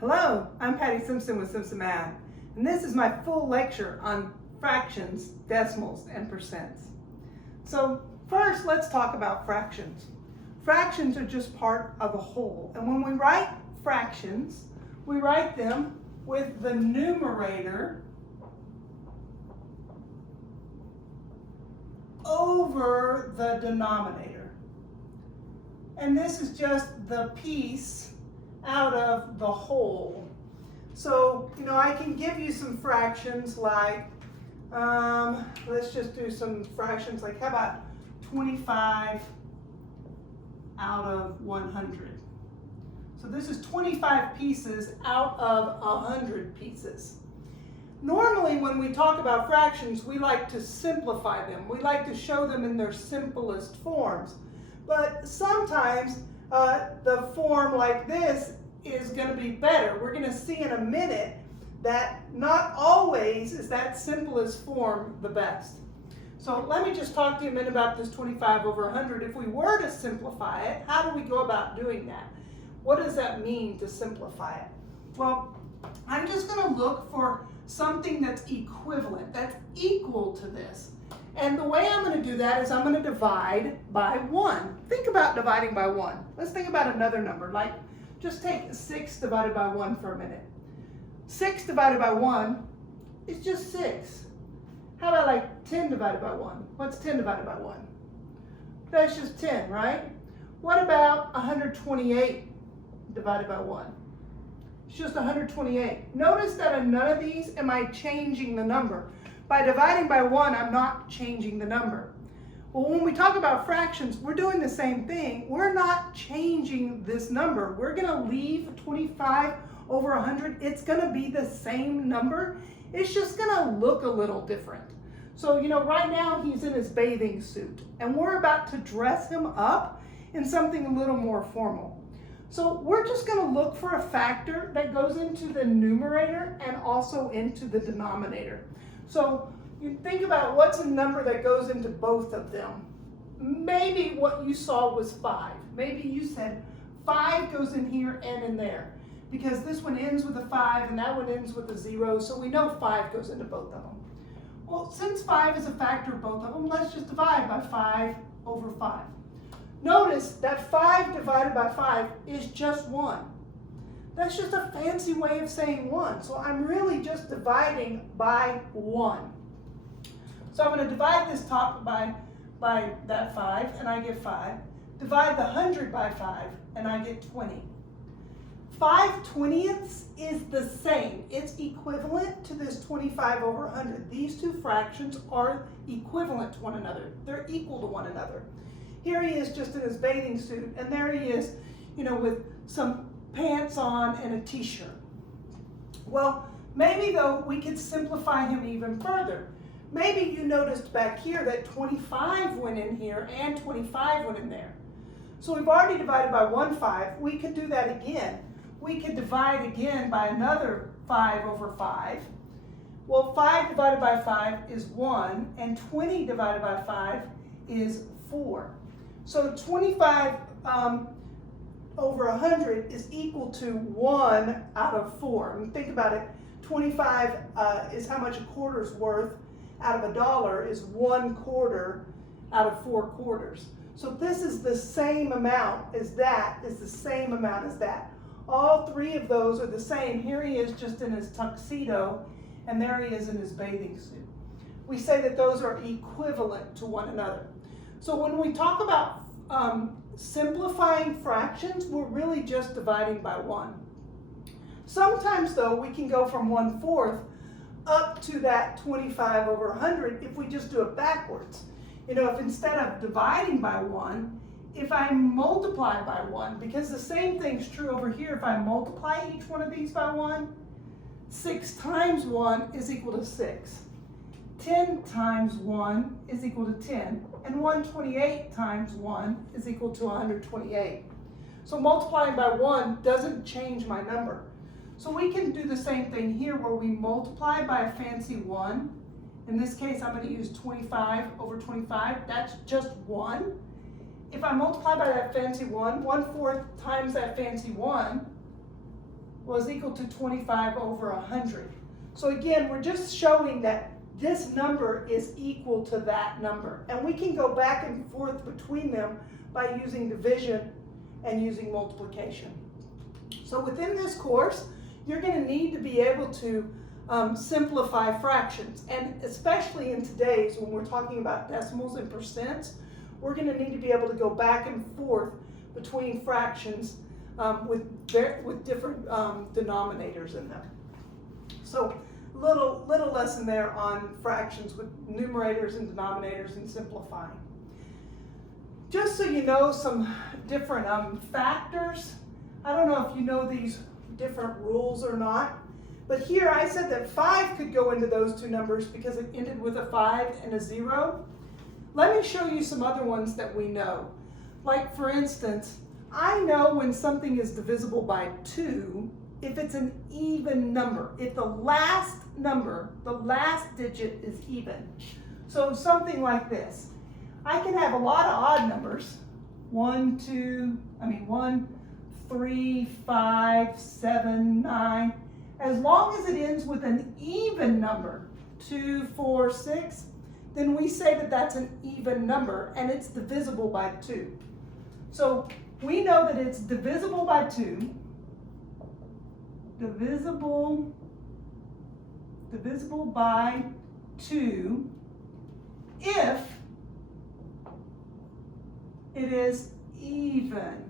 Hello, I'm Patty Simpson with Simpson Math, and this is my full lecture on fractions, decimals, and percents. So first, let's talk about fractions. Fractions are just part of a whole, and when we write fractions, we write them with the numerator over the denominator. And this is just the piece out of the whole. So, I can give you some fractions like, let's just do some fractions like, how about 25 out of 100? So this is 25 pieces out of 100 pieces. Normally when we talk about fractions, we like to simplify them. We like to show them in their simplest forms. But sometimes the form like this is going to be better. We're going to see in a minute that not always is that simplest form the best. So let me just talk to you a minute about this 25 over 100. If we were to simplify it, how do we go about doing that? What does that mean to simplify it? Well, I'm just going to look for something that's equivalent, that's equal to this. And the way I'm going to do that is I'm going to divide by 1. Think about dividing by 1. Let's think about another number, like just take 6 divided by 1 for a minute. 6 divided by 1 is just 6. How about like 10 divided by 1? What's 10 divided by 1? That's just 10, right? What about 128 divided by 1? It's just 128. Notice that in none of these am I changing the number. By dividing by 1, I'm not changing the number. Well, when we talk about fractions, we're doing the same thing. We're not changing this number. We're going to leave 25 over 100. It's going to be the same number. It's just going to look a little different. So, right now he's in his bathing suit, and we're about to dress him up in something a little more formal. So we're just going to look for a factor that goes into the numerator and also into the denominator. So you think about what's a number that goes into both of them. Maybe what you saw was 5. Maybe you said 5 goes in here and in there, because this one ends with a 5 and that one ends with a 0, so we know 5 goes into both of them. Well, since 5 is a factor of both of them, let's just divide by 5 over 5. Notice that 5 divided by 5 is just 1. That's just a fancy way of saying 1. So I'm really just dividing by 1. So I'm going to divide this top by that 5, and I get 5. Divide the 100 by 5, and I get 20. 5/20ths is the same. It's equivalent to this 25 over 100. These two fractions are equivalent to one another. They're equal to one another. Here he is just in his bathing suit, and there he is, with some pants on and a t-shirt. Well, maybe though we could simplify him even further. Maybe you noticed back here that 25 went in here and 25 went in there. So we've already divided by 1 5. We could do that again. We could divide again by another 5 over 5. Well, 5 divided by 5 is 1, and 20 divided by 5 is 4. So 25 over 100 is equal to 1 out of 4. And think about it, 25 is how much a quarter's worth. Out of $1 is 1/4 out of 4 quarters. So this is the same amount as that, is the same amount as that. All 3 of those are the same. Here he is just in his tuxedo, and there he is in his bathing suit. We say that those are equivalent to one another. So when we talk about simplifying fractions, we're really just dividing by 1. Sometimes though, we can go from 1/4 up to that 25 over 100 if we just do it backwards. If instead of dividing by 1, if I multiply by 1, because the same thing's true over here, if I multiply each one of these by 1, 6 times 1 is equal to 6. 10 times 1 is equal to 10, and 128 times 1 is equal to 128. So multiplying by 1 doesn't change my number. So we can do the same thing here where we multiply by a fancy 1. In this case, I'm going to use 25 over 25. That's just 1. If I multiply by that fancy 1, 1/4 times that fancy 1 was equal to 25 over 100. So again, we're just showing that this number is equal to that number. And we can go back and forth between them by using division and using multiplication. So within this course, you're going to need to be able to simplify fractions. And especially in today's, when we're talking about decimals and percents, we're going to need to be able to go back and forth between fractions with different denominators in them. So little lesson there on fractions with numerators and denominators and simplifying. Just so you know some different factors. I don't know if you know these different rules or not, but here I said that 5 could go into those two numbers because it ended with a 5 and a 0. Let me show you some other ones that we know. Like for instance, I know when something is divisible by 2 if it's an even number. If the last number, the last digit is even. So something like this. I can have a lot of odd numbers. 1, 3, 5, 7, 9. As long as it ends with an even number, 2, 4, 6, then we say that that's an even number and it's divisible by 2. So we know that it's divisible by 2. Divisible by 2 if it is even.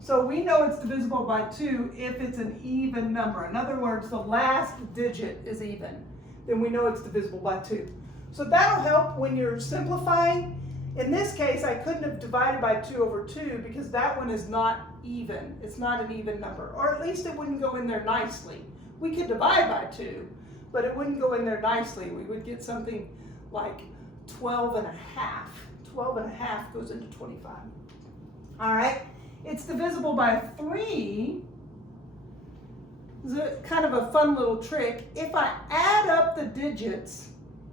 So we know it's divisible by 2 if it's an even number. In other words, the last digit is even. Then we know it's divisible by 2. So that'll help when you're simplifying. In this case, I couldn't have divided by 2 over 2 because that one is not even. It's not an even number. Or at least it wouldn't go in there nicely. We could divide by 2, but it wouldn't go in there nicely. We would get something like 12 and a half. 12 and a half goes into 25. All right. It's divisible by 3. It's kind of a fun little trick. If I add up the digits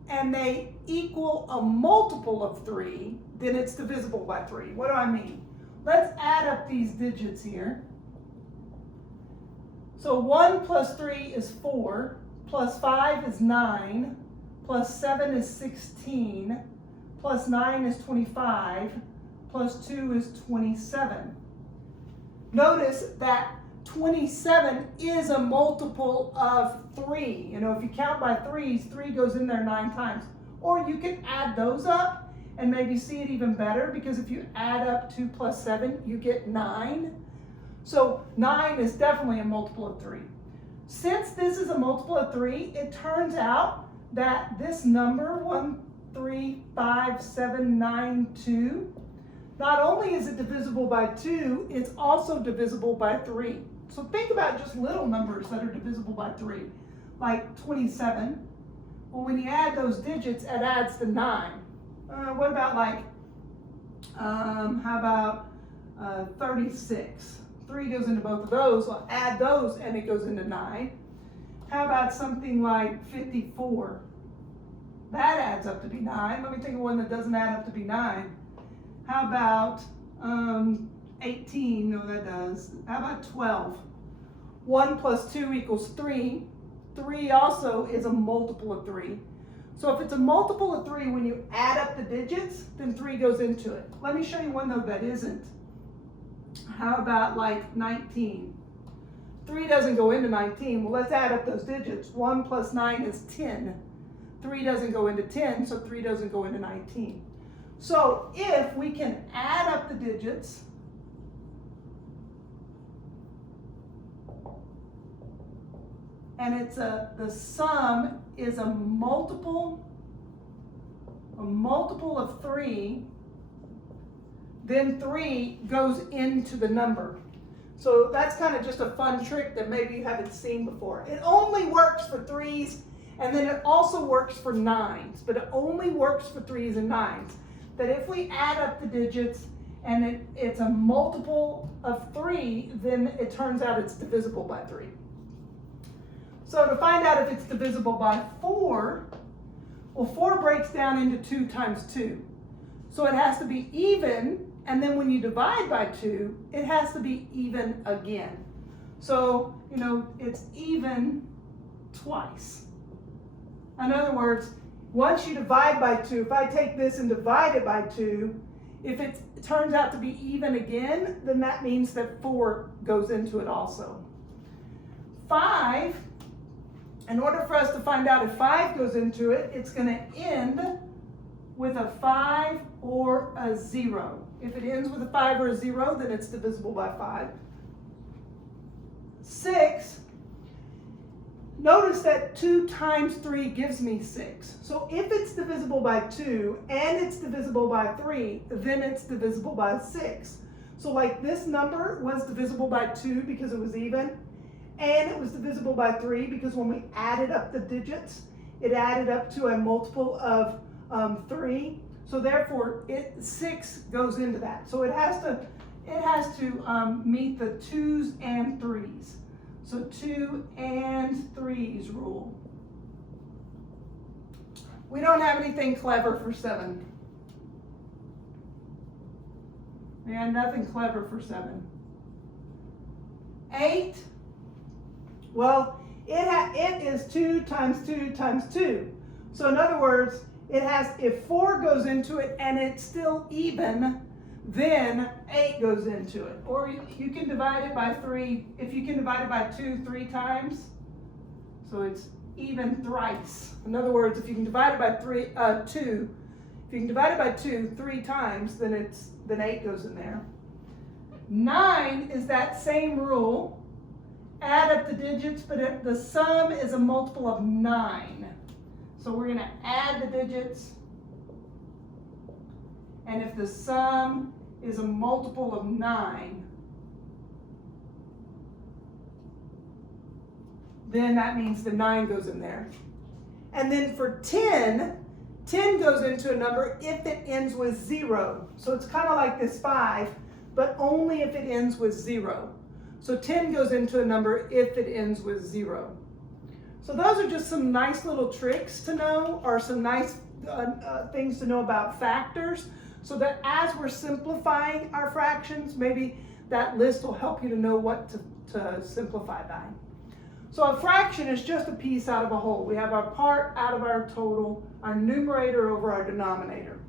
and they equal a multiple of 3, then it's divisible by 3. What do I mean? Let's add up these digits here. So 1 plus 3 is 4, plus 5 is 9, plus 7 is 16, plus 9 is 25, plus 2 is 27. Notice that 27 is a multiple of 3. You know, if you count by 3s, 3 goes in there 9 times. Or you can add those up and maybe see it even better, because if you add up 2 plus 7, you get 9. So 9 is definitely a multiple of 3. Since this is a multiple of 3, it turns out that this number, 1, 3, 5, 7, 9, 2, not only is it divisible by 2, it's also divisible by 3. So think about just little numbers that are divisible by 3, like 27. Well, when you add those digits, it adds to 9. What about like, how about 36? 3 goes into both of those. Well, add those and it goes into 9. How about something like 54? That adds up to be 9. Let me think of one that doesn't add up to be 9. How about 18? No, that does. How about 12? 1 plus 2 equals 3. 3 also is a multiple of 3. So if it's a multiple of 3, when you add up the digits, then 3 goes into it. Let me show you one, though, that isn't. How about like 19? 3 doesn't go into 19. Well, let's add up those digits. 1 plus 9 is 10. 3 doesn't go into 10, so 3 doesn't go into 19. So if we can add up the digits, and it's the sum is a multiple of 3, then 3 goes into the number. So that's kind of just a fun trick that maybe you haven't seen before. It only works for 3s, and then it also works for 9s, but it only works for 3s and 9s. That if we add up the digits and it's a multiple of 3, then it turns out it's divisible by 3. So to find out if it's divisible by 4, well, 4 breaks down into 2 times 2. So it has to be even and then when you divide by 2, it has to be even again. So, it's even twice. In other words, once you divide by 2, if I take this and divide it by 2, if it turns out to be even again, then that means that 4 goes into it also. 5, in order for us to find out if 5 goes into it, it's going to end with a 5 or a 0. If it ends with a 5 or a 0, then it's divisible by 5. 6, notice that 2 times 3 gives me 6. So if it's divisible by 2 and it's divisible by 3, then it's divisible by 6. So like this number was divisible by 2 because it was even, and it was divisible by 3 because when we added up the digits, it added up to a multiple of 3. So therefore, 6 goes into that. So it has to meet the 2's and 3's. So 2 and 3's rule. We don't have anything clever for 7. And nothing clever for 7. 8, well, it is 2 times 2 times 2. So in other words, if 4 goes into it and it's still even, then 8 goes into it. Or you can divide it by 3. If you can divide it by 2 3 times, so it's even thrice. In other words, if you can divide it by 2, if you can divide it by 2 3 times, then 8 goes in there. 9 is that same rule. Add up the digits, but the sum is a multiple of 9. So we're going to add the digits. And if the sum is a multiple of 9, then that means the 9 goes in there. And then for 10 goes into a number if it ends with 0. So it's kind of like this 5, but only if it ends with 0. So 10 goes into a number if it ends with 0. So those are just some nice little tricks to know, or some nice things to know about factors, so that as we're simplifying our fractions, maybe that list will help you to know what to simplify by. So a fraction is just a piece out of a whole. We have our part out of our total, our numerator over our denominator.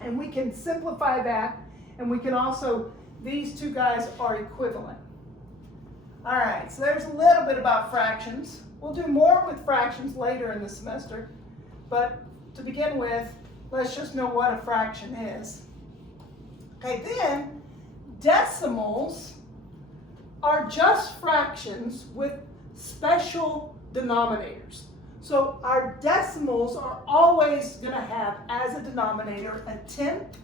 And we can simplify that, and we can also, these two guys are equivalent. All right, so there's a little bit about fractions. We'll do more with fractions later in the semester, but to begin with, let's just know what a fraction is. Okay, then decimals are just fractions with special denominators. So our decimals are always going to have as a denominator a tenth.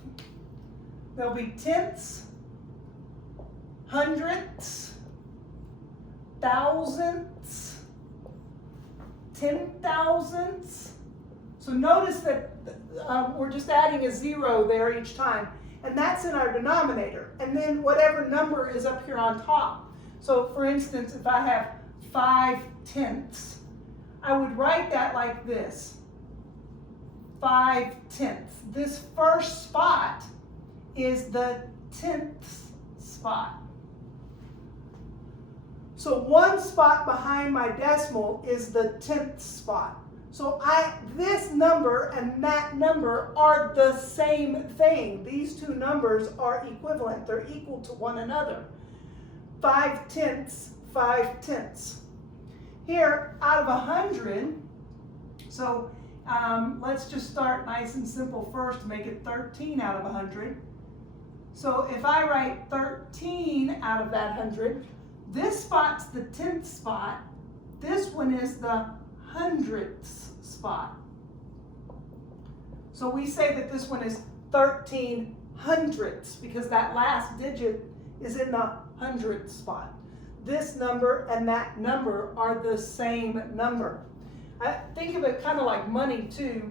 There'll be tenths, hundredths, thousandths, 10,000ths. So notice that we're just adding a 0 there each time, and that's in our denominator. And then whatever number is up here on top. So for instance, if I have 5/10, I would write that like this: 5/10. This first spot is the 10th spot. So one spot behind my decimal is the 10th spot. So this number and that number are the same thing. These two numbers are equivalent. They're equal to one another. 5/10, 5/10. Here, out of 100, so let's just start nice and simple first to make it 13 out of 100. So if I write 13 out of that 100, this spot's the 10th spot. This one is the 100th spot. So we say that this one is 13 hundredths because that last digit is in the 100th spot. This number and that number are the same number. I think of it kind of like money too.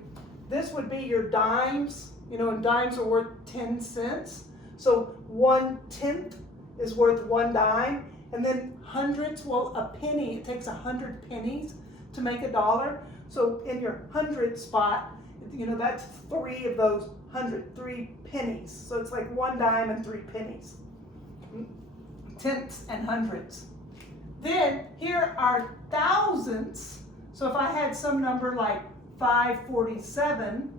This would be your dimes, and dimes are worth 10 cents. So 1/10 is worth 1 dime. And then hundredths, well, a penny, it takes 100 pennies to make $1. So in your 100th spot, that's 3 of those hundred, 3 pennies. So it's like 1 dime and 3 pennies. Tenths and hundreds. Then here are thousandths. So if I had some number like 547,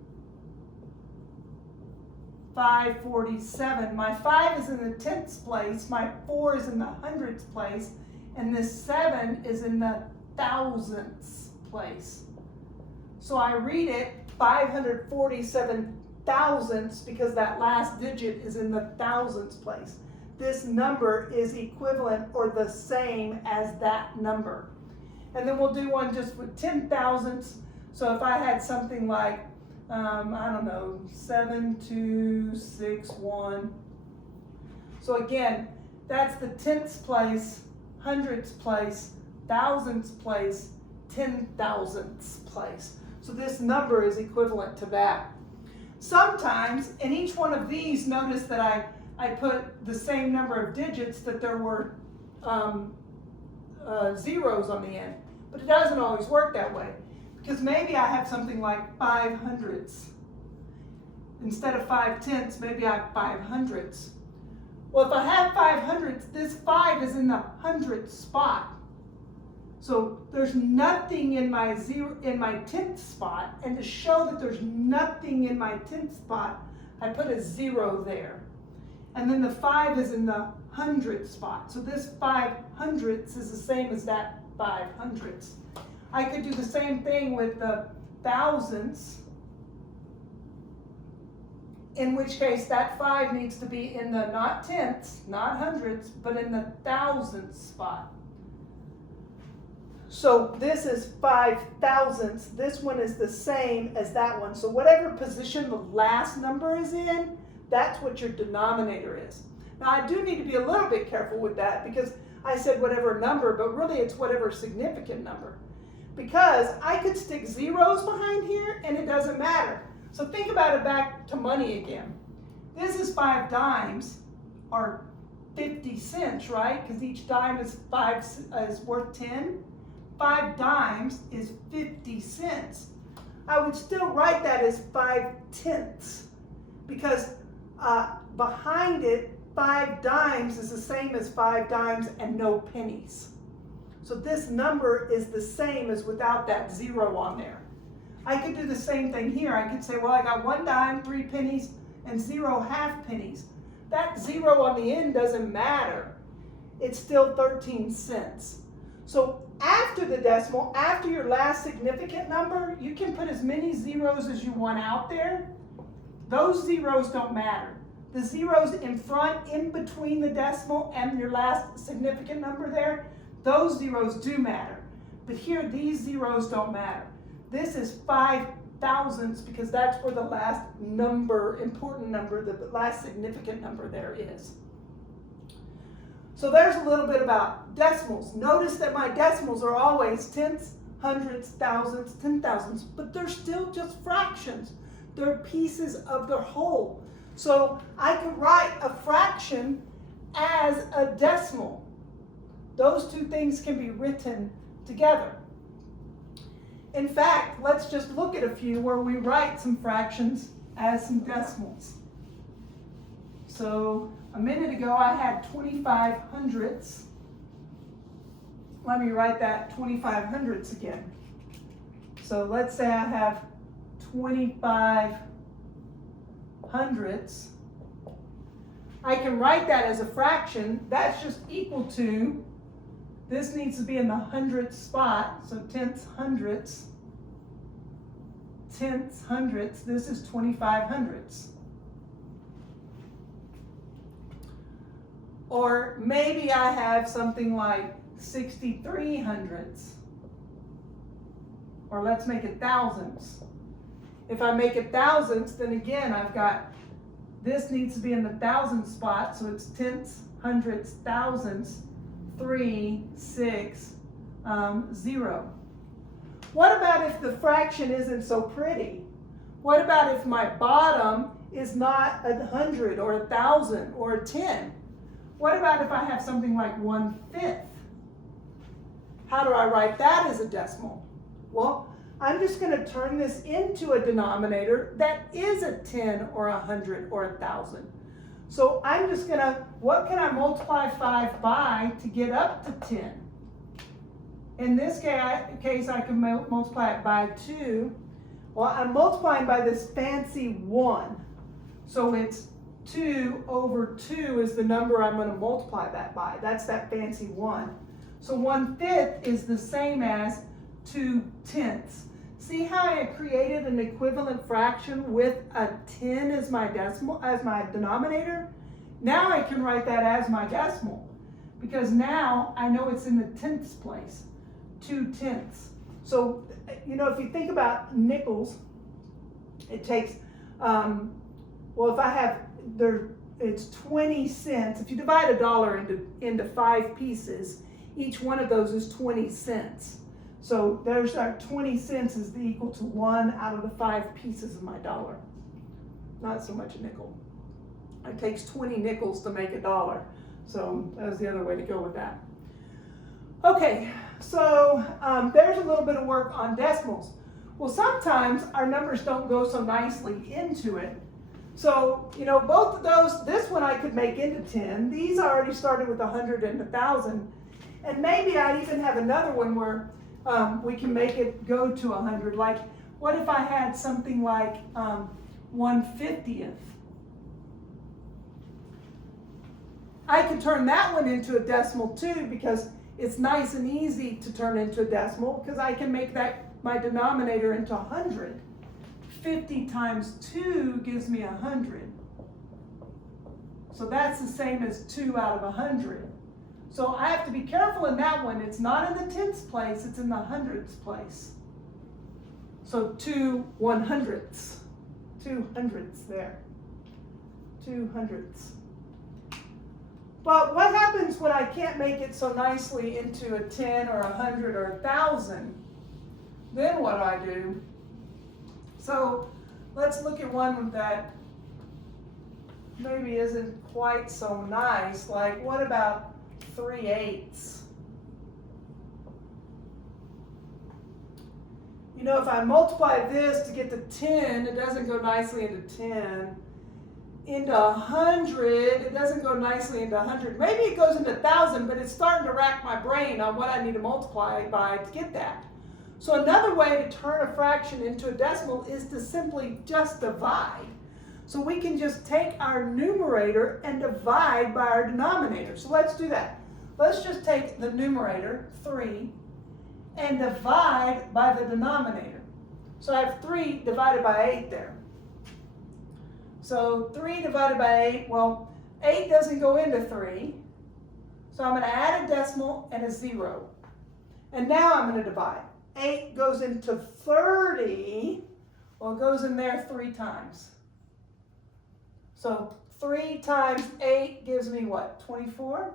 my 5 is in the tenths place, my 4 is in the hundredths place, and this 7 is in the thousandths place. So I read it 547 thousandths because that last digit is in the thousandths place. This number is equivalent or the same as that number. And then we'll do one just with 10 thousandths. So if I had something like, I don't know, 7261. So again, that's the tenths place, hundredths place, thousandths place, 10 thousandths place. So this number is equivalent to that. Sometimes in each one of these, notice that I put the same number of digits, that there were zeros on the end. But it doesn't always work that way. Because maybe I have something like 5 hundredths. Instead of 5 tenths, maybe I have 5 hundredths. Well, if I have 5 hundredths, this 5 is in the hundredth spot. So there's nothing in my tenth spot, and to show that there's nothing in my tenth spot, I put a 0 there. And then the 5 is in the hundredth spot. So this 5 hundredths is the same as that 5 hundredths. I could do the same thing with the thousandths, in which case that 5 needs to be in the not tenths, not hundredths, but in the thousandths spot. So this is 5 thousandths. This one is the same as that one. So whatever position the last number is in, that's what your denominator is. Now I do need to be a little bit careful with that because I said whatever number, but really it's whatever significant number. Because I could stick zeros behind here and it doesn't matter. So think about it back to money again. This is 5 dimes, or 50 cents, right? Because each dime is worth 10. 5 dimes is 50 cents. I would still write that as 5 tenths because behind it, 5 dimes is the same as 5 dimes and no pennies. So this number is the same as without that 0 on there. I could do the same thing here. I could say, well, I got 1 dime, 3 pennies, and 0 half pennies. That 0 on the end doesn't matter. It's still 13 cents. So after the decimal, after your last significant number, you can put as many zeros as you want out there. Those zeros don't matter. The zeros in front, in between the decimal and your last significant number there, those zeros do matter. But here, these zeros don't matter. This is 5 thousandths because that's where the last number, important number, the last significant number there is. So there's a little bit about decimals. Notice that my decimals are always tenths, hundredths, thousandths, 10 thousandths, but they're still just fractions. They're pieces of the whole. So I can write a fraction as a decimal. Those two things can be written together. In fact, let's just look at a few where we write some fractions as some decimals. So a minute ago I had 25 hundredths. Let me write that 25 hundredths again. So let's say I have 25 hundredths. I can write that as a fraction. That's just equal to, this needs to be in the hundredth spot, so tenths, hundredths, tenths, hundredths. This is 25 hundredths. Or maybe I have something like 63 hundredths. Or let's make it thousandths. If I make it thousandths, then again I've got, this needs to be in the thousandth spot, so it's tenths, hundredths, thousandths, 3, 6, 0. What about if the fraction isn't so pretty? What about if my bottom is not 100 or 1,000 or 10? What about if I have something like 1/5? How do I write that as a decimal? Well, I'm just going to turn this into a denominator that is a 10 or 100 or 1,000. So I'm just going to, what can I multiply 5 by to get up to 10? In this case, I can multiply it by 2. Well, I'm multiplying by this fancy 1. So it's 2 over 2 is the number I'm going to multiply that by. That's that fancy 1. So 1/5 is the same as 2/10. See how I created an equivalent fraction with a 10 as my decimal, as my denominator? Now I can write that as my decimal because now I know it's in the tenths place, 2/10. So, you know, if you think about nickels, it takes, well, if I have, it's 20 cents. If you divide $1 into 5 pieces, each one of those is 20 cents. So there's our 20 cents is equal to 1 out of the 5 pieces of my dollar. Not so much a nickel. It takes 20 nickels to make $1. So that was the other way to go with that. Okay, so there's a little bit of work on decimals. Well, sometimes our numbers don't go so nicely into it. So, you know, both of those, this one I could make into 10. These already started with 100 and 1,000. And maybe I even have another one where we can make it go to 100. Like, what if I had something like 1/50th? I could turn that one into a decimal too because it's nice and easy to turn into a decimal because I can make that my denominator into 100. 50 times 2 gives me 100. So that's the same as 2 out of 100. So I have to be careful in that one. It's not in the tenths place, it's in the hundredths place. So 2 100ths. 2 hundredths there. 2 hundredths. But what happens when I can't make it so nicely into a 10 or 100 or 1,000? Then what do I do? So let's look at one that maybe isn't quite so nice. Like, what about 3/8? You know, if I multiply this to get to 10, it doesn't go nicely into 10. Into 100, it doesn't go nicely into 100. Maybe it goes into 1,000, but it's starting to rack my brain on what I need to multiply by to get that. So another way to turn a fraction into a decimal is to simply just divide. So we can just take our numerator and divide by our denominator. So let's do that. Let's just take the numerator, 3, and divide by the denominator. So I have 3 divided by 8 there. So 3 divided by 8, well, 8 doesn't go into 3. So I'm going to add a decimal and a 0. And now I'm going to divide. 8 goes into 30. Well, it goes in there 3 times. So 3 times 8 gives me what? 24?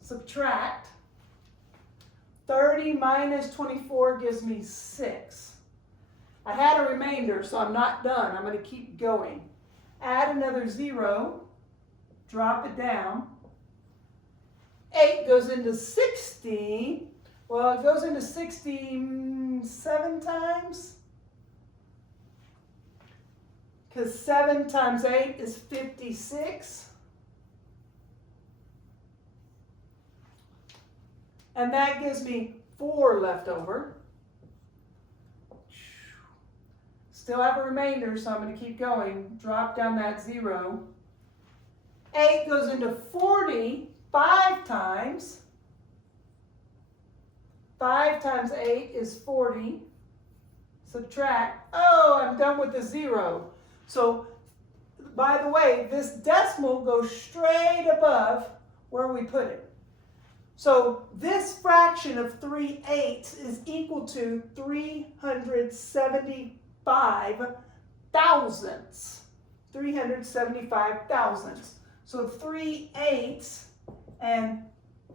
Subtract. 30 minus 24 gives me 6. I had a remainder, so I'm not done. I'm going to keep going. Add another 0. Drop it down. 8 goes into 60. Well, it goes into 67 times. Because 7 times 8 is 56. And that gives me 4 left over. Still have a remainder, so I'm going to keep going. Drop down that 0. 8 goes into 40 5 times. 5 times 8 is 40. Subtract. Oh, I'm done with the 0. So, by the way, this decimal goes straight above where we put it. So this fraction of 3/8 is equal to 375 thousandths. 375 thousandths. So 3/8 and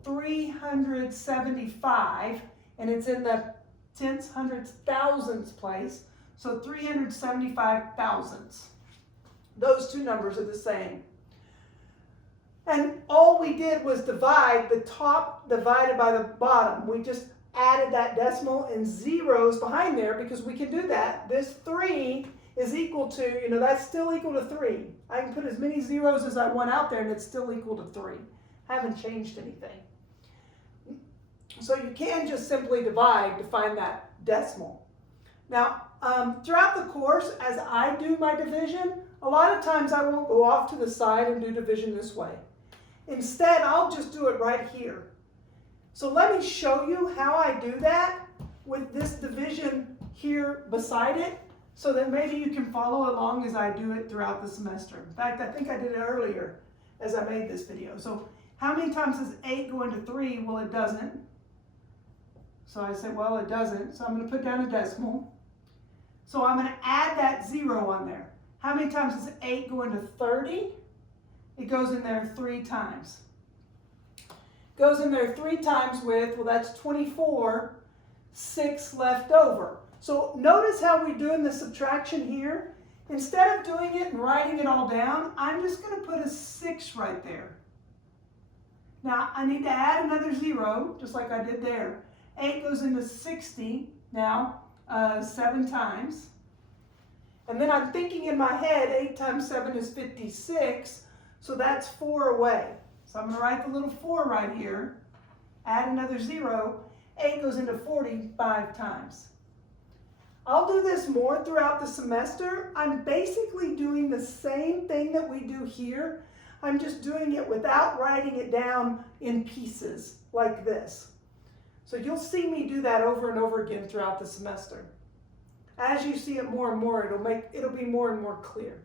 375, and it's in the tenths, hundredths, thousandths place. So 375 thousandths. Those two numbers are the same. And all we did was divide the top divided by the bottom. We just added that decimal and zeros behind there because we can do that. This 3 is equal to, that's still equal to 3. I can put as many zeros as I want out there and it's still equal to 3. I haven't changed anything. So you can just simply divide to find that decimal. Now, throughout the course, as I do my division, a lot of times I won't go off to the side and do division this way. Instead, I'll just do it right here. So let me show you how I do that with this division here beside it, so that maybe you can follow along as I do it throughout the semester. In fact, I think I did it earlier as I made this video. So how many times does 8 go into 3? Well, it doesn't. So I said, well, it doesn't. So I'm going to put down a decimal. So I'm going to add that 0 on there. How many times does 8 go into 30? It goes in there 3 times. Goes in there 3 times with, well, that's 24, 6 left over. So notice how we're doing the subtraction here. Instead of doing it and writing it all down, I'm just going to put a 6 right there. Now, I need to add another 0, just like I did there. 8 goes into 60 now, 7 times. And then I'm thinking in my head, 8 times 7 is 56, so that's 4 away. So I'm going to write the little 4 right here, add another 0. 8 goes into 45 times. I'll do this more throughout the semester. I'm basically doing the same thing that we do here. I'm just doing it without writing it down in pieces like this. So you'll see me do that over and over again throughout the semester. As you see it more and more, it'll be more and more clear.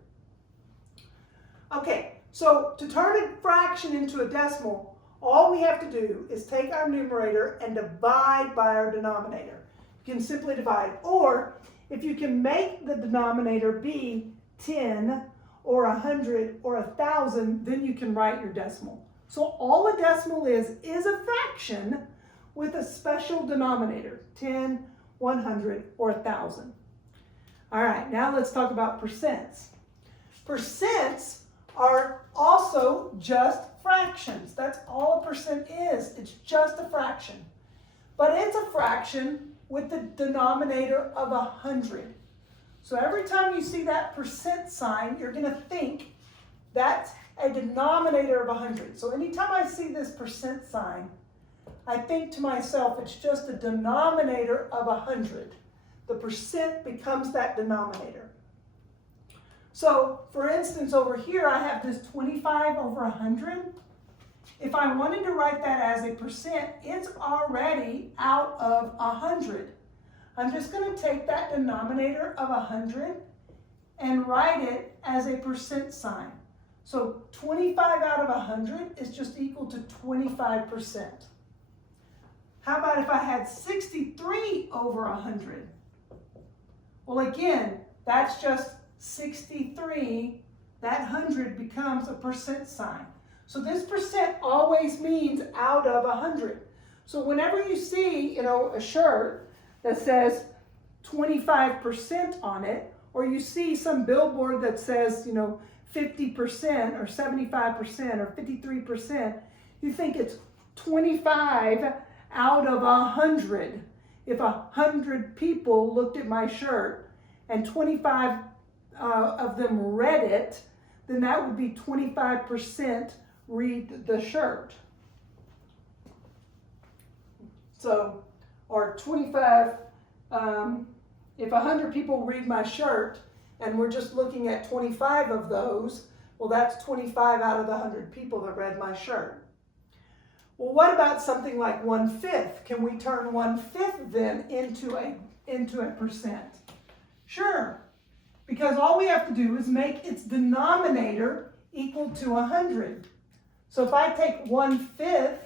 Okay, so to turn a fraction into a decimal, all we have to do is take our numerator and divide by our denominator. You can simply divide, or if you can make the denominator be 10 or 100 or 1,000, then you can write your decimal. So all a decimal is a fraction with a special denominator, 10, 100, or 1,000. All right, now let's talk about percents. Percents are also just fractions. That's all a percent is. It's just a fraction. But it's a fraction with the denominator of 100. So every time you see that percent sign, you're going to think that's a denominator of 100. So anytime I see this percent sign, I think to myself, it's just a denominator of 100. The percent becomes that denominator. So, for instance, over here, I have this 25 over 100. If I wanted to write that as a percent, it's already out of 100. I'm just going to take that denominator of 100 and write it as a percent sign. So 25 out of 100 is just equal to 25%. How about if I had 63 over 100? Well, again, that's just 63. That 100 becomes a percent sign. So this percent always means out of 100. So whenever you see, a shirt that says 25% on it, or you see some billboard that says, 50% or 75% or 53%, you think it's 25 out of 100. If 100 people looked at my shirt and 25 of them read it, then that would be 25% read the shirt. So, or 25, if 100 people read my shirt and we're just looking at 25 of those, well, that's 25 out of the 100 people that read my shirt. Well, what about something like 1/5? Can we turn 1/5 then into a percent? Sure, because all we have to do is make its denominator equal to 100. So if I take 1/5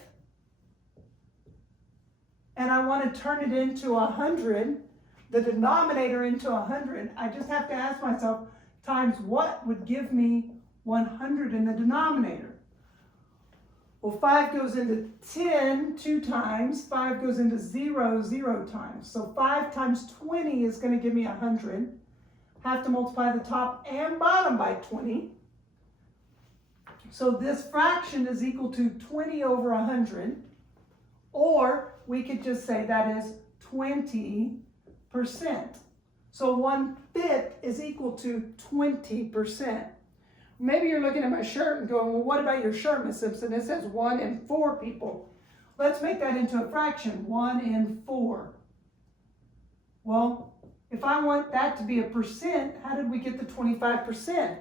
and I want to turn it into 100, the denominator into 100, I just have to ask myself, times what would give me 100 in the denominator? Well, 5 goes into 10 2 times, 5 goes into 0 0 times. So 5 times 20 is going to give me 100. Have to multiply the top and bottom by 20. So this fraction is equal to 20 over 100. Or we could just say that is 20%. So 1/5 is equal to 20%. Maybe you're looking at my shirt and going, well, what about your shirt, Miss Simpson? It says 1 in 4 people. Let's make that into a fraction, 1 in 4. Well, if I want that to be a percent, how did we get the 25%?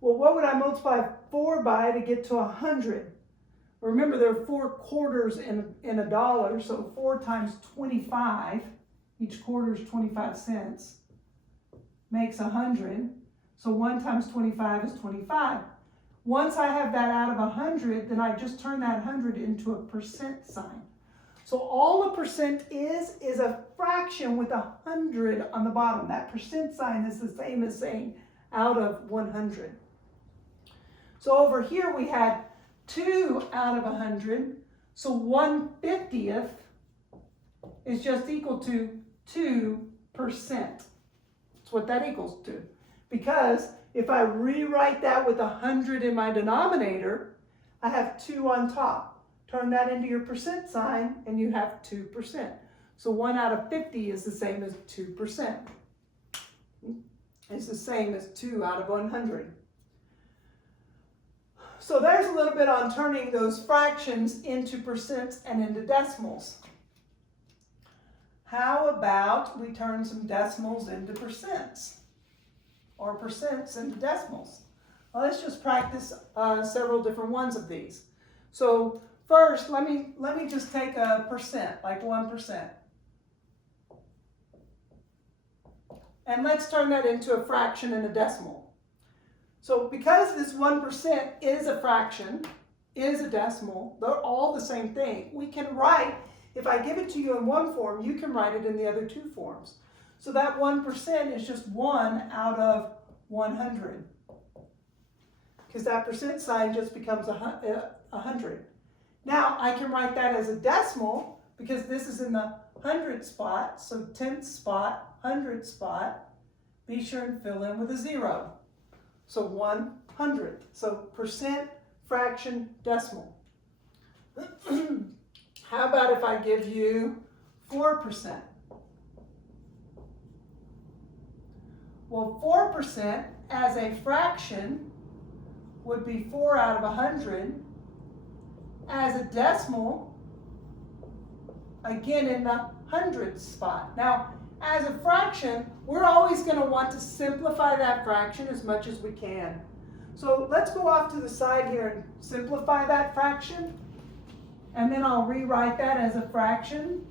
Well, what would I multiply 4 by to get to 100? Remember, there are 4 quarters in a dollar, so 4 times 25, each quarter is 25 cents, makes 100. So 1 times 25 is 25. Once I have that out of 100, then I just turn that 100 into a percent sign. So all a percent is a fraction with 100 on the bottom. That percent sign is the same as saying out of 100. So over here we had 2 out of 100. So 1/50th is just equal to 2%. That's what that equals to. Because if I rewrite that with 100 in my denominator, I have 2 on top. Turn that into your percent sign and you have 2%. So 1 out of 50 is the same as 2%. It's the same as 2 out of 100. So there's a little bit on turning those fractions into percents and into decimals. How about we turn some decimals into percents? Or percents into decimals? Well, let's just practice several different ones of these. So first, let me just take a percent, like 1%. And let's turn that into a fraction and a decimal. So because this 1% is a fraction, is a decimal, they're all the same thing, we can write, if I give it to you in one form, you can write it in the other 2 forms. So that 1% is just 1 out of 100. Because that percent sign just becomes 100. Now I can write that as a decimal because this is in the 100 spot, so 10th spot, 100 spot. Be sure and fill in with a 0. So 1/100th. So percent, fraction, decimal. How about if I give you 4%? Well, 4% as a fraction would be 4 out of 100. As a decimal, again in the 100th spot. Now, as a fraction, we're always going to want to simplify that fraction as much as we can. So let's go off to the side here and simplify that fraction. And then I'll rewrite that as a fraction.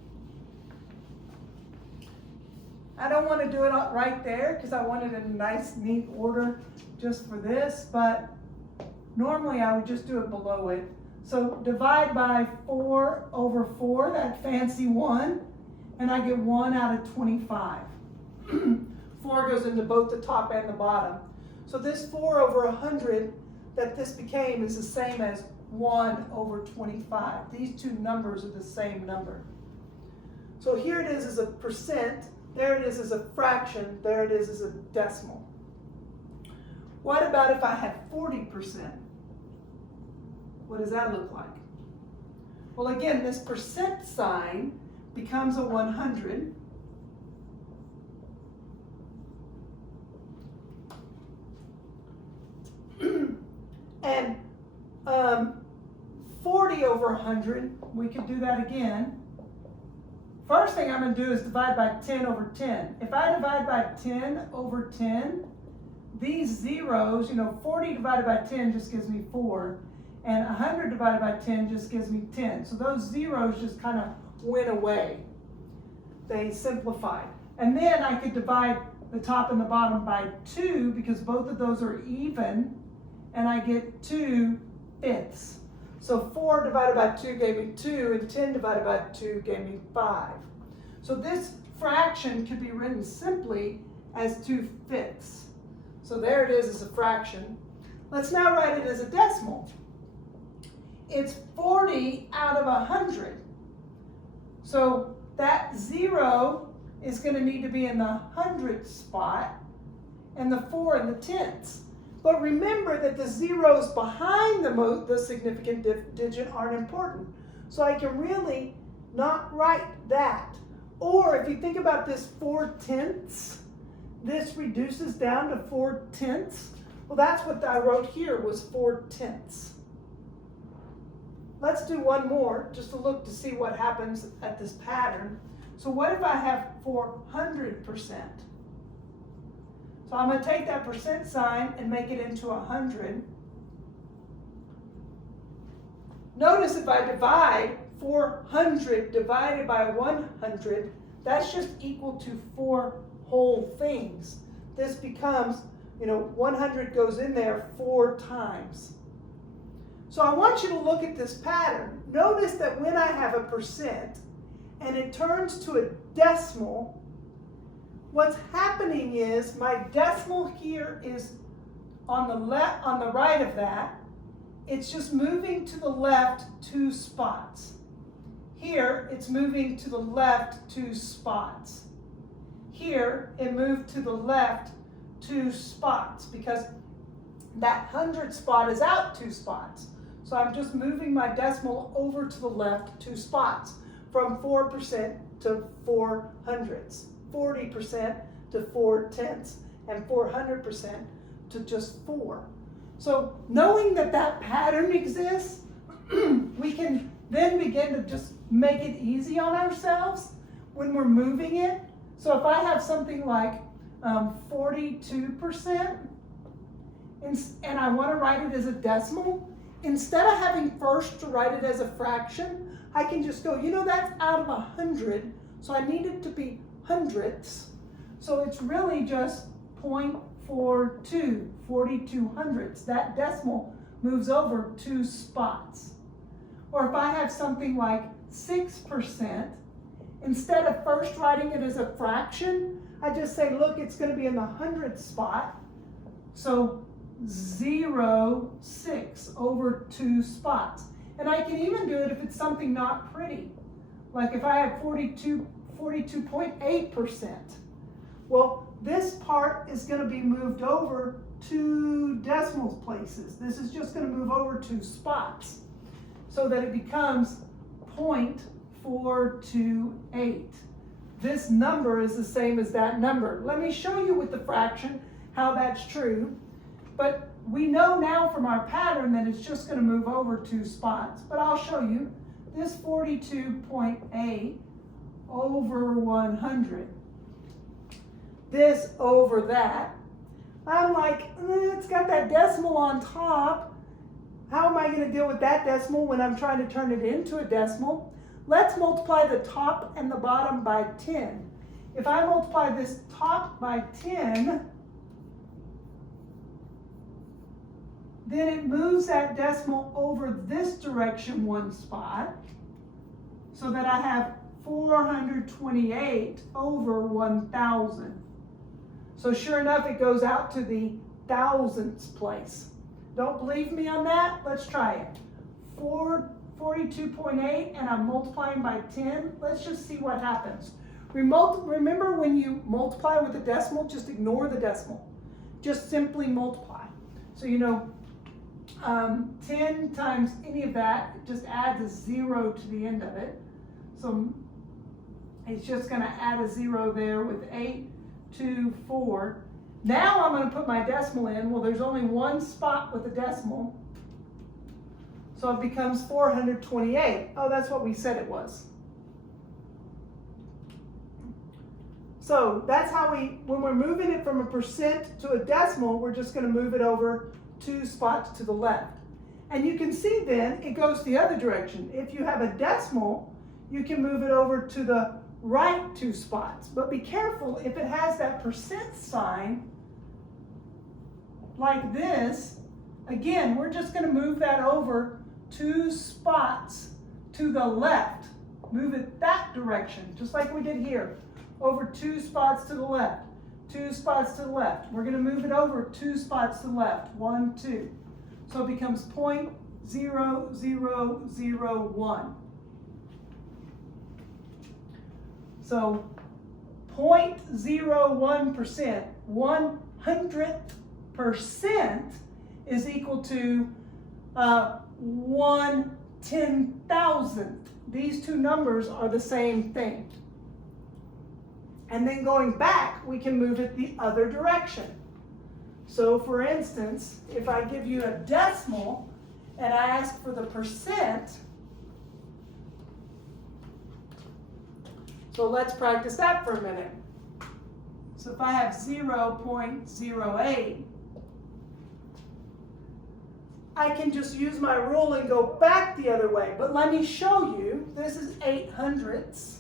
I don't want to do it right there because I want it in a nice, neat order just for this. But normally I would just do it below it. So divide by 4 over 4, that fancy 1. And I get 1 out of 25. 4 goes into both the top and the bottom. So this 4 over 100 that this became is the same as 1 over 25. These two numbers are the same number. So here it is as a percent, there it is as a fraction, there it is as a decimal. What about if I had 40%? What does that look like? Well, again, this percent sign becomes a 100. And 40 over 100, we could do that again. First thing I'm going to do is divide by 10 over 10. If I divide by 10 over 10, these zeros, 40 divided by 10 just gives me 4. And 100 divided by 10 just gives me 10. So those zeros just kind of went away. They simplified. And then I could divide the top and the bottom by 2 because both of those are even, and I get 2/5. So 4 divided by 2 gave me 2, and 10 divided by 2 gave me 5. So this fraction could be written simply as 2/5. So there it is as a fraction. Let's now write it as a decimal. It's 40 out of 100. So that 0 is going to need to be in the 100th spot and the 4 in the 10ths. But remember that the zeros behind the significant digit aren't important. So I can really not write that. Or if you think about this 4/10, this reduces down to 4/10. Well, that's what I wrote here was 4/10. Let's do one more just to look to see what happens at this pattern. So what if I have 400%? So I'm going to take that percent sign and make it into 100. Notice if I divide 400 divided by 100, that's just equal to 4 whole things. This becomes, 100 goes in there 4 times. So I want you to look at this pattern. Notice that when I have a percent and it turns to a decimal, what's happening is my decimal here is on the right of that. It's just moving to the left 2 spots. Here, it's moving to the left 2 spots. Here, it moved to the left 2 spots because that 100 spot is out 2 spots. So I'm just moving my decimal over to the left 2 spots from 4% to 400ths, 40% to 4/10ths, and 400% to just 4. So knowing that that pattern exists, we can then begin to just make it easy on ourselves when we're moving it. So if I have something like 42% and I want to write it as a decimal, instead of having first to write it as a fraction, I can just go, that's out of 100, so I need it to be hundredths. So it's really just 0.42, 42 hundredths. That decimal moves over 2 spots. Or if I have something like 6%, instead of first writing it as a fraction, I just say, look, it's going to be in the hundredth spot. So 0.6 over 2 spots. And I can even do it if it's something not pretty. Like if I have 42.8%. Well, this part is going to be moved over 2 decimal places. This is just going to move over 2 spots so that it becomes 0.428. This number is the same as that number. Let me show you with the fraction how that's true. But we know now from our pattern that it's just going to move over 2 spots. But I'll show you this 42.8 over 100. This over that. I'm like, it's got that decimal on top. How am I going to deal with that decimal when I'm trying to turn it into a decimal? Let's multiply the top and the bottom by 10. If I multiply this top by 10, then it moves that decimal over this direction 1 spot, so that I have 428 over 1,000. So sure enough, it goes out to the thousandths place. Don't believe me on that? Let's try it. 42.8 and I'm multiplying by 10. Let's just see what happens. Remember when you multiply with a decimal, just ignore the decimal. Just simply multiply. So 10 times any of that, it just adds a 0 to the end of it. So it's just going to add a 0 there with 8, 2, 4. Now I'm going to put my decimal in. Well, there's only 1 spot with a decimal. So it becomes 428. Oh, that's what we said it was. So that's how when we're moving it from a percent to a decimal, we're just going to move it over 2 spots to the left. And you can see then it goes the other direction. If you have a decimal, you can move it over to the right 2 spots. But be careful if it has that percent sign like this. Again, we're just going to move that over 2 spots to the left. Move it that direction, just like we did here. Over 2 spots to the left. 2 spots to the left. We're going to move it over 2 spots to the left. 1, 2. So it becomes 0.0001. So 0.01%, 100% is equal to 1/10,000th. these two numbers are the same thing. And then going back, we can move it the other direction. So for instance, if I give you a decimal and I ask for the percent, so let's practice that for a minute. So if I have 0.08, I can just use my rule and go back the other way. But let me show you, this is 800ths.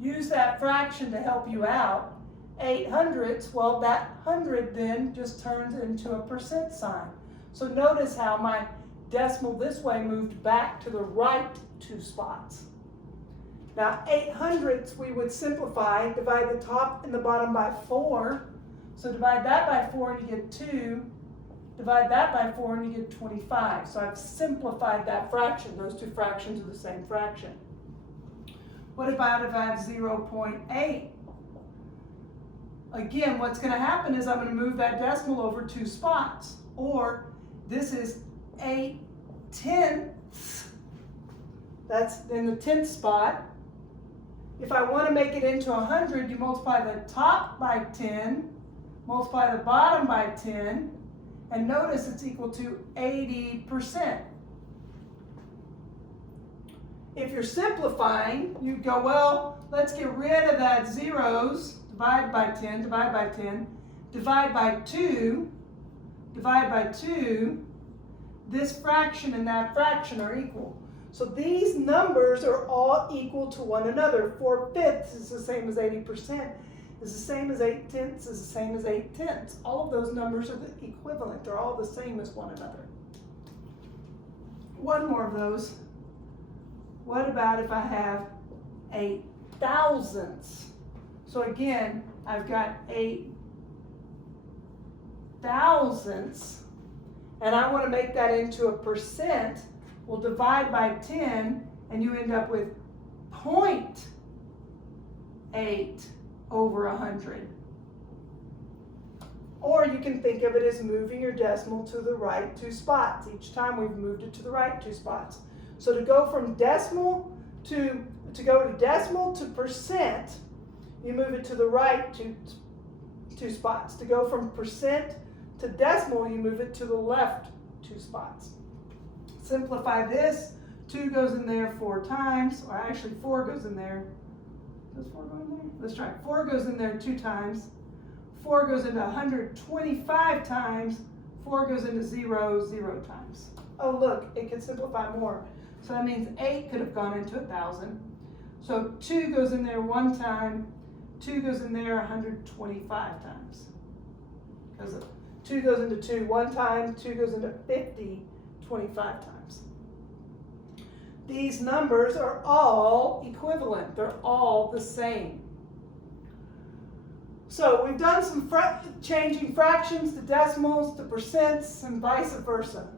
Use that fraction to help you out. 800ths, well, that 100 then just turns into a percent sign. So notice how my decimal this way moved back to the right 2 spots. Now 800ths we would simplify, divide the top and the bottom by 4. So divide that by 4 and you get 2. Divide that by 4 and you get 25. So I've simplified that fraction. Those two fractions are the same fraction. What about if I have 0.8? Again, what's going to happen is I'm going to move that decimal over 2 spots. Or this is 8/10. That's in the 10th spot. If I want to make it into 100, you multiply the top by 10, multiply the bottom by 10, and notice it's equal to 80%. If you're simplifying, you go, well, let's get rid of that zeros, divide by 10, divide by 10, divide by 2, divide by 2. This fraction and that fraction are equal. So these numbers are all equal to one another. 4/5 is the same as 80%, is the same as 8/10, is the same as 8/10. All of those numbers are the equivalent. They're all the same as one another. One more of those. What about if I have 8/1000ths? So again, I've got 8/1000ths, and I want to make that into a percent. We'll divide by 10, and you end up with 0.8 over 100. Or you can think of it as moving your decimal to the right 2 spots. Each time we've moved it to the right 2 spots. So to go from decimal to percent, you move it to the right 2 spots. To go from percent to decimal, you move it to the left 2 spots. Simplify this. 2 goes in there 4 times, or actually 4 goes in there. Does 4 go in there? Let's try. 4 goes in there 2 times. 4 goes into 125 times. 4 goes into 0 times. Oh, look, it can simplify more. So that means 8 could have gone into 1,000. So 2 goes in there 1 time. 2 goes in there 125 times. Because 2 goes into 2 1 time. 2 goes into 50 25 times. These numbers are all equivalent. They're all the same. So we've done some changing fractions to decimals to percents and vice versa.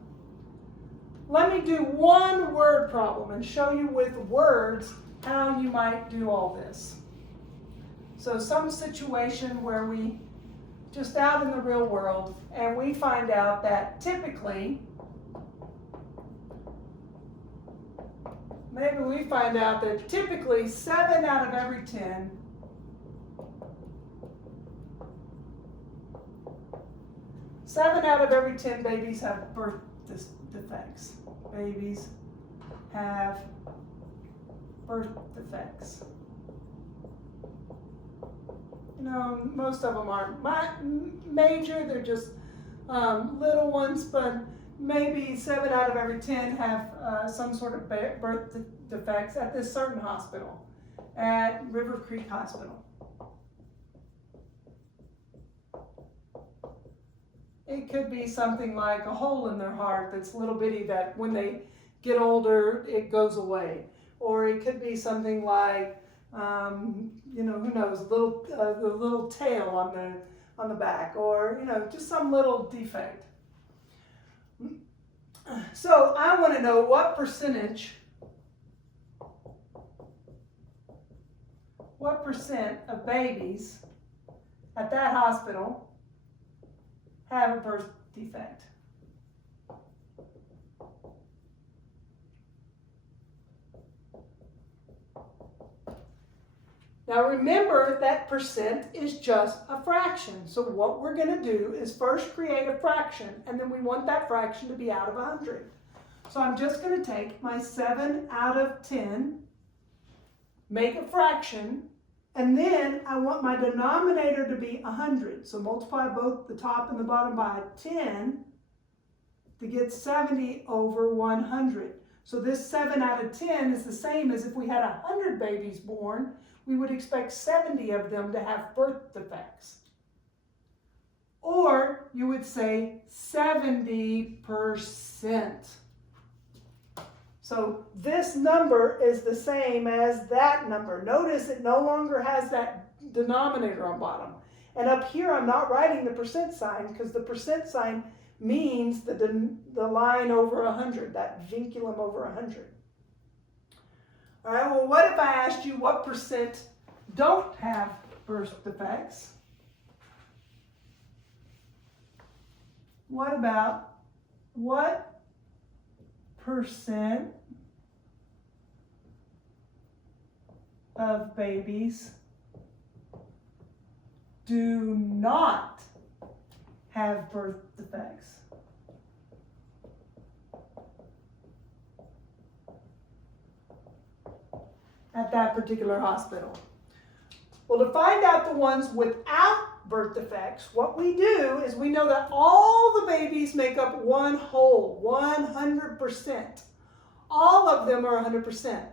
Let me do one word problem and show you with words how you might do all this. So some situation where we just out in the real world and we find out that typically, maybe we find out that typically 7 out of every 10 babies have birth defects. Babies have birth defects. You know, most of them aren't major, they're just little ones, but maybe 7 out of every 10 have some sort of birth defects at this certain hospital, at River Creek Hospital. It could be something like a hole in their heart that's little bitty that when they get older, it goes away. Or it could be something like, you know, who knows, the little tail on the back, or, you know, just some little defect. So I want to know what percent of babies at that hospital have a birth defect. Now remember that percent is just a fraction. So what we're going to do is first create a fraction, and then we want that fraction to be out of 100. So I'm just going to take my 7 out of 10, make a fraction, and then I want my denominator to be 100. So multiply both the top and the bottom by 10 to get 70 over 100. So this 7 out of 10 is the same as if we had 100 babies born, we would expect 70 of them to have birth defects. Or you would say 70%. So this number is the same as that number. Notice it no longer has that denominator on bottom. And up here I'm not writing the percent sign because the percent sign means the line over 100, that vinculum over 100. All right, well, what if I asked you what percent don't have birth defects? What about what percent of babies do not have birth defects? At that particular hospital. Well, to find out the ones without birth defects, what we do is we know that all the babies make up one whole, 100%. All of them are 100%.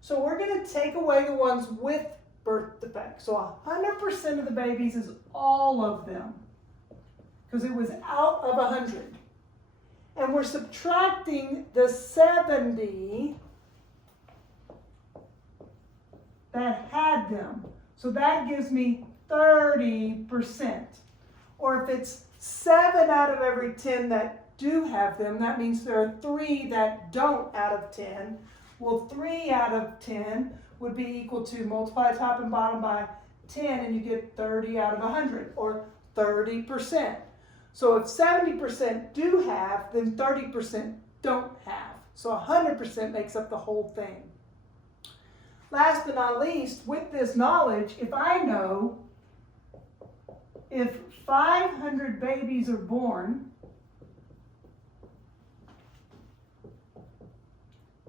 So we're going to take away the ones with birth defects. So 100% of the babies is all of them, because it was out of 100. And we're subtracting the 70 that had them. So that gives me 30%. Or if it's 7 out of every 10 that do have them, that means there are 3 that don't out of 10. Well, 3 out of 10 would be equal to multiply top and bottom by 10, and you get 30 out of 100, or 30%. So if 70% do have, then 30% don't have. So 100% makes up the whole thing. Last but not least, with this knowledge, if I know if 500 babies are born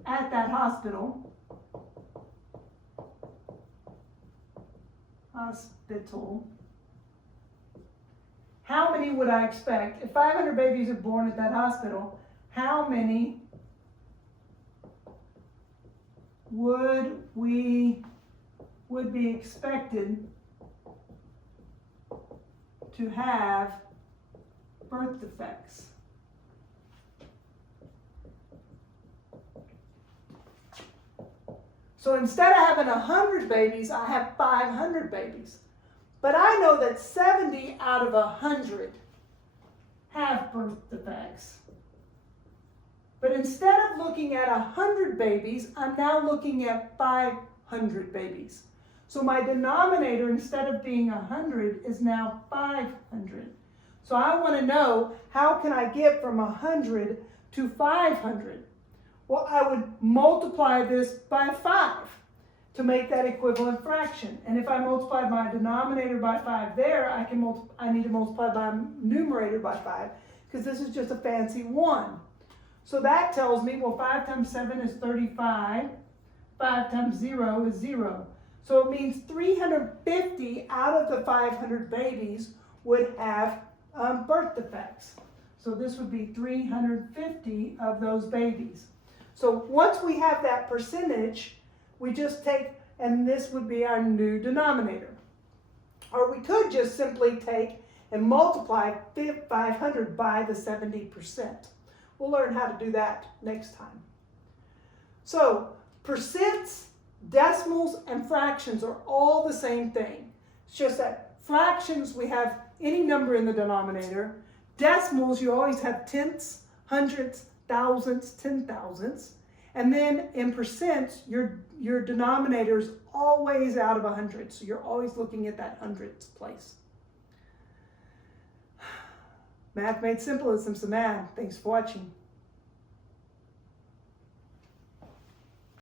at that hospital, how many would I expect? If 500 babies are born at that hospital, how many would be expected to have birth defects? So instead of having 100 babies, I have 500 babies. But I know that 70 out of 100 have birth defects. But instead of looking at 100 babies, I'm now looking at 500 babies. So my denominator, instead of being 100, is now 500. So I want to know, how can I get from 100 to 500? Well, I would multiply this by 5 to make that equivalent fraction. And if I multiply my denominator by 5 there, I need to multiply my numerator by 5, because this is just a fancy 1. So that tells me, well, 5 times 7 is 35. 5 times 0 is 0. So it means 350 out of the 500 babies would have birth defects. So this would be 350 of those babies. So once we have that percentage, we just take, and this would be our new denominator. Or we could just simply take and multiply 500 by the 70%. We'll learn how to do that next time. So percents, decimals, and fractions are all the same thing. It's just that fractions, we have any number in the denominator. Decimals, you always have tenths, hundredths, thousandths, 10,000ths. And then in percents, your denominator is always out of 100. So you're always looking at that hundredths place. Math Made Simple is Simpson Math. Thanks for watching.